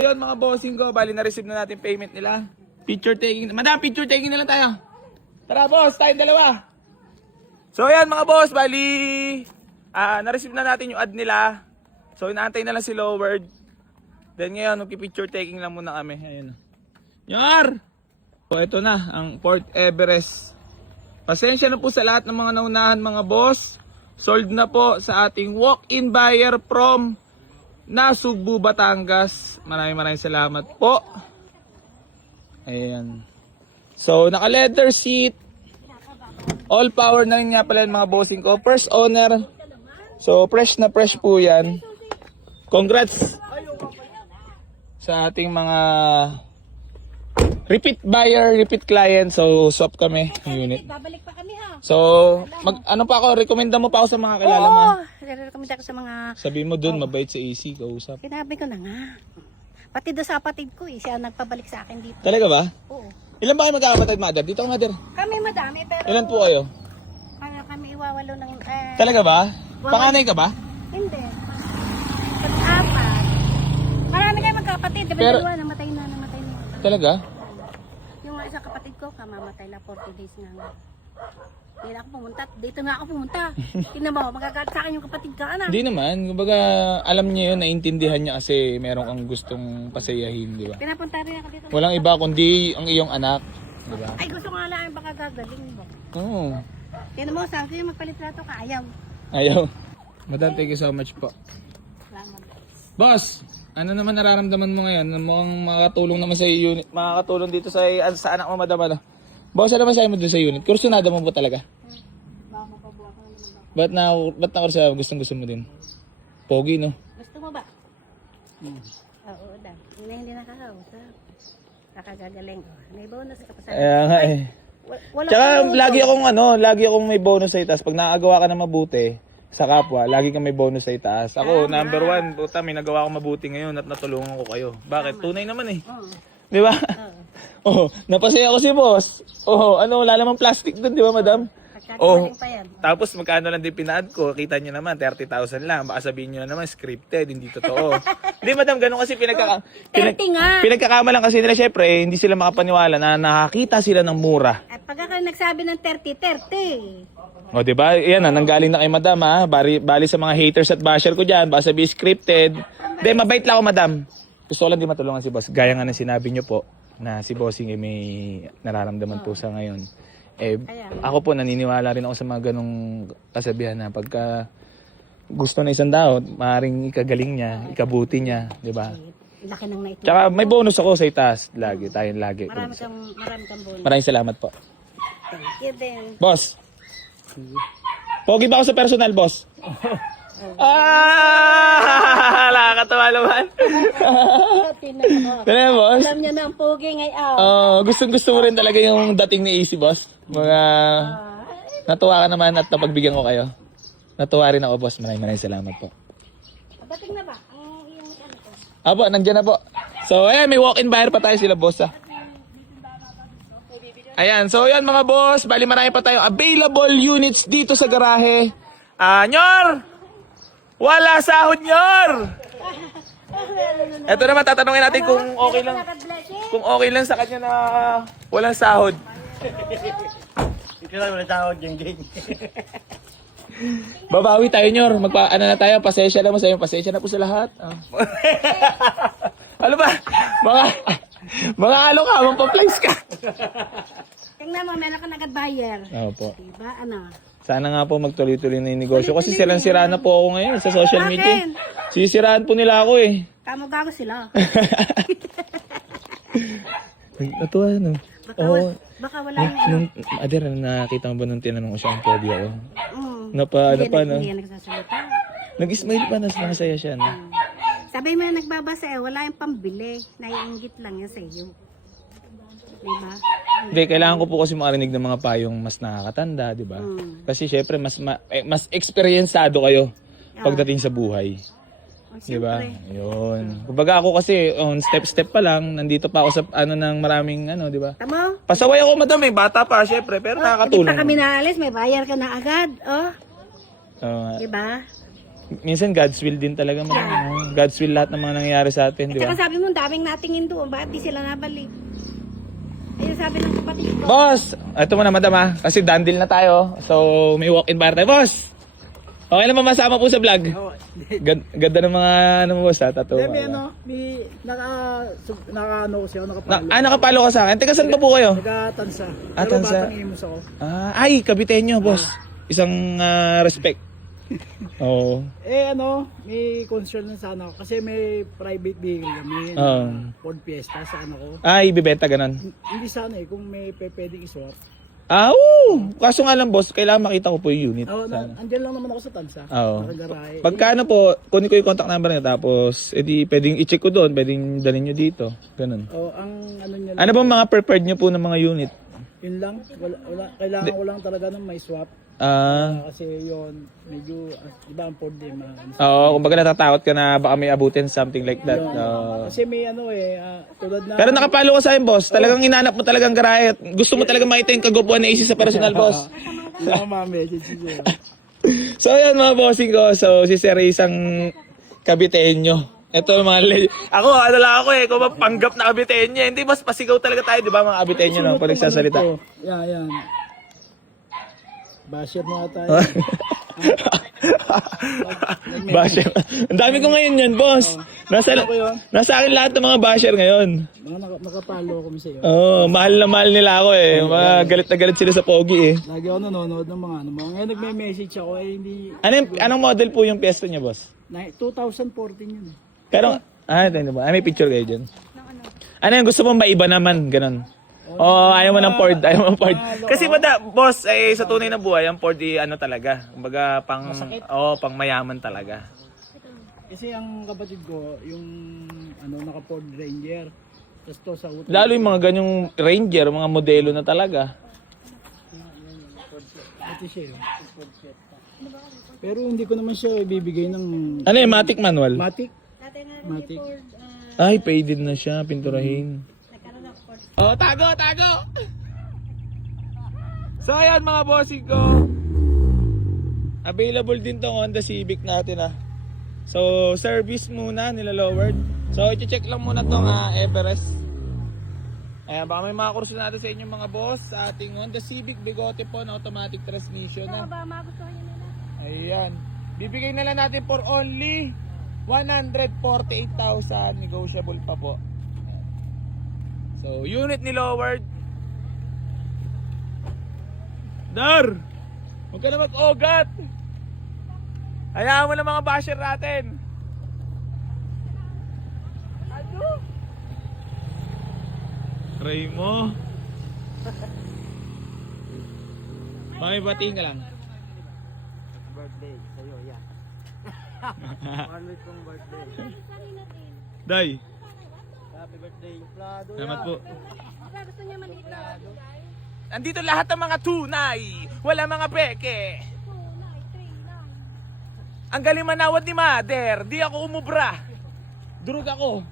Ayun mga bossing ko, bali na-receive na natin payment nila. Picture taking. Madam, picture taking na lang tayo. Tara boss, tayong dalawa. So ayan mga boss, bali na-receive na natin yung ad nila. So inaantay na lang si Loward. Then ngayon, picture taking lang muna kami. Ayun. Yar! So ito na, ang Port Everest. Pasensya na po sa lahat ng mga naunahan mga boss. Sold na po sa ating walk-in buyer from Nasugbu, Batangas. Maraming salamat po. Ayan. So, naka-leather seat. All power na rin nga pala yung mga bossing ko. First owner. So, fresh na fresh po yan. Congrats sa ating mga repeat buyer, repeat client. So, swap kami unit. Babalik pa kami ha. So, ano pa ako, rekomenda mo pa ako sa mga kilala mo? Oo, rekomenda ko sa mga... Sabihin mo dun, mabait sa AC, kausap. Sinabi ko na nga. Pati doon sa kapatid ko siya nagpabalik sa akin dito. Talaga ba? Oo. Ilan ba kayo magkakapatid, mother? Dito ka, mother. Kami madami pero... Ilan po kayo? Kami iwawalo ng... Talaga ba? Panganay ka ba? Hindi. Pag-apat. Marami kayo magkapatid. Diba Pero- dalawa, namatay na. Talaga? Yung isa kapatid ko, kamamatay na 40 days nga. Hindi na ako pumunta. Dito nga ako pumunta. Tingnan mo, magagalit sa akin yung kapatid ka, anak. Hindi naman. Kumbaga, alam niya yun, naintindihan niya kasi meron kang gustong pasayahin, di ba? Pinapunta rin ako dito. Walang iba kundi ang iyong anak, di ba? Ay, gusto nga lang baka gagaling mo. Oo. Tingnan mo, saan kayo magpalitrato ka? Ayaw. Ayaw. Madam, thank you so much po. Salamat. Boss, ano naman nararamdaman mo ngayon? Mukhang makakatulong naman sa unit. Makakatulong dito sa anak mo, madam. Ano? Boss, ano naman sa'yo mo dun sa unit? Kursunada mo po talaga? Ba't na kursunada? Gustong-gusto mo din? Pogi, no? Gusto mo ba? Oo, da. Hindi nakakausap. Nakagagaling. May bonus ka pa sa Kaya nga eh. Wala Tsaka pa lagi akong may bonus sa itaas. Pag nakagawa ka na mabuti sa kapwa, lagi kang may bonus sa itaas. Ako, number one, puta, may nagawa akong mabuti ngayon at natulungan ko kayo. Bakit? Tunay naman eh. Oo. Di ba? Oh, napasaya ko si boss. Oh, ano, wala namang plastic doon, di ba, madam? Oh, Pa yan. tapos magkano lang din pinaad ko? Kita nyo naman, 30,000 lang. Baka sabihin nyo na naman, scripted, hindi totoo. Hindi, madam, ganun kasi 30 nga. pinagkakamalan kasi nila, syempre, hindi sila makapaniwala na nakakita sila ng mura. At pag ako nagsabi ng 30. O, di ba? Yan na, nanggaling na kay madam, ha? Bali sa mga haters at basher ko dyan, baka sabihin scripted. Hindi, mabait lang ako, madam. Gusto ko lang din matulungan si boss. Gaya nga ng sinabi nyo po, na si bossing may nararamdaman po sa ngayon. Eh, ako po naniniwala rin ako sa mga ganong kasabihan na pagka gusto na isang tao, maaaring ikagaling niya, ikabuti niya, di ba? Laki nang naitulog. Tsaka may bonus ako sa itaas, lagi, tayong lagi. Marami kang bonus. Maraming salamat po. Thank you din. Boss, pogi ba ako sa personal, boss? Nakakatawa naman. Tara, boss. Alam niya na ang pogi ngayon. Gustong-gusto mo rin talaga yung dating ni AC, boss. Mga natuwa ka naman at napagbigyan ko kayo. Natuwa rin ako, boss. Maraming salamat po. Dating na ba? Ang iyong ano ko? Apo, nandiyan na po. So, ayan, may walk-in buyer pa tayo sila, boss, ha. Ayan, so yan mga boss. Bali, marami pa tayo available units dito sa garahe. Nyor! Wala sahod, Nyor! Ito naman, tatanungin natin kung okay lang. Kung okay lang sa kanya na walang sahod. Ito lang wala tawag yung gang. Babawi tayo, Nyor. Ano na tayo, pasensya na mo sa iyo. Pasensya na po sa lahat. Ano ba? Mga ano ka, mampaplays ka. Tingnan mo, meron ka nagad-buyer. Opo. Diba, ano? Sana nga po magtuloy-tuloy na yung negosyo. Kasi sirang-sira na po ako ngayon sa social media. Sisiraan po nila ako eh. Kamo-gago sila. Natuwa, no? Oo. Baka wala yung... Ader, nakita mo ba nung tinanong ko siya ang pogi ako? Hindi yan nagsasalita. Nag-smile pa, nasaya siya, no? Sabi mo yung nagbabasa wala yung pambili. Naiinggit lang yan sa iyo. Diba? Hindi, kailangan ko po kasi makarinig ng mga payong mas nakakatanda, di ba? Kasi syempre, mas eksperyensado kayo pagdating sa buhay. Di ba? Yun. Kumbaga ako kasi, on step-step pa lang, nandito pa ako sa ng maraming di ba? Tamo? Pasaway ako, madam, bata pa, syempre, pero nakakatulong. Hindi pa kami naalis, may bayar ka na agad. Oh, Oo nga. diba? minsan God's will din talaga. God's will lahat ng mga nangyayari sa atin, di At ba? saka sabi mo, daming natingin doon. Bakit di sila nabalik? Ayun sabi ng kapatid ko. Boss! Ito muna, madam ha. Kasi done deal na tayo. So, may walk-in bar tayo. Boss! Okay lang ba masama po sa vlog? Ganda ng mga ano mo, boss ha? Tattoo. May naka-ano ko siya, nakapalo. Nakapalo ka sa akin. Teka, saan pa po kayo? Naka-tansa. Ah, Pero Tansa. batang imus ako. Ay, Kabitenyo, boss. Isang respect. Oo. May concern na sana ako. Kasi may private vehicle kami. Oo. Ford Fiesta sa ano ko. Ay, ibibenta ganun. Hindi sana kung may pwedeng iswap. Oo. Kaso nga lang, boss, kailangan makita ko po yung unit. Sana. Andyan lang naman ako sa Tansa. Oo. Nakagarahe. Pagkano po, kunin ko yung contact number niya, tapos, edi, pwedeng i-check ko doon, pwedeng dalhin nyo dito. Ganun. Ang ano niya Ano bang mga prepared nyo po ng mga unit? Yun lang. Wala, kailangan ko lang talaga ng may swap. Kasi yun, medyo iba ang Ford din. Oo, kumbaga natatakot ka na baka may abutin, something like that. Kasi may tulad na... Pero nakapalo ka sa akin, boss. Talagang hinanap mo talagang garahe. Gusto mo talagang makita yung kagupuan na AC sa personal, boss. So, ayan mga bossing ko. So, si Sir isang Kabitenyo. Ito yung mga ako, ano lang ako kung mapanggap na Kabitenyo. Hindi, mas pasigaw talaga tayo, di ba mga Kabitenyo, no? Pag nagsasalita. Yan. Basher na tayo. Basher. Ang dami ko ngayon yan, boss. Nasa akin lahat ng mga basher ngayon. Mga nakapalo kami sa iyo. Oo, mahal na mahal nila ako eh. Mga galit na galit sila sa pogi eh. Lagi ako nanonood ng mga ano. Ngayon nagme-message ako hindi... Anong model po yung Fiesta niya, boss? 2014 yun. Pero, ito ba? May picture kayo dyan. Ano yung gusto mong maiba naman? Ganon. Ayaw mo ng Ford. Ayaw mo ng Ford. Kasi boss, sa tunay na buhay, ang Ford ano talaga. Kumbaga, pang mayaman talaga. Kasi ang kapatid ko, yung naka Ford Ranger. Tapos to sa utang. Lalo yung mga ganyong Ranger, mga modelo na talaga. Ito siya yun. Pero hindi ko naman siya ibibigay ng... Ano yung Matic manual? Matic? Matic. Ay, faded na siya, pinturahin. Tago! So ayan mga bossing ko. Available din tong Honda Civic natin So service muna nila lowered. So i-check lang muna tong Everest. Ayan, baka may mga kurso natin sa inyo mga boss sa ating Honda Civic Bigote po na automatic transmission Ito ba magustuhan niyo nila? Ayan. Bibigay na lang natin for only 148,000, negotiable pa po. So, unit ni lowered. Dar! Huwag ka na mag-ogat! Hayaan mo na mga basher natin. Ano? Try mo. Batiin ka lang. Birthday sa'yo, yan. One week kong birthday. Day. Happy birthday, Plado. Salamat po. Gusto niya maliit na guys. Andito lahat ng mga tunay. Wala mga peke. Ang galing manawad ni Mother. Di ako umubra. Durog ako.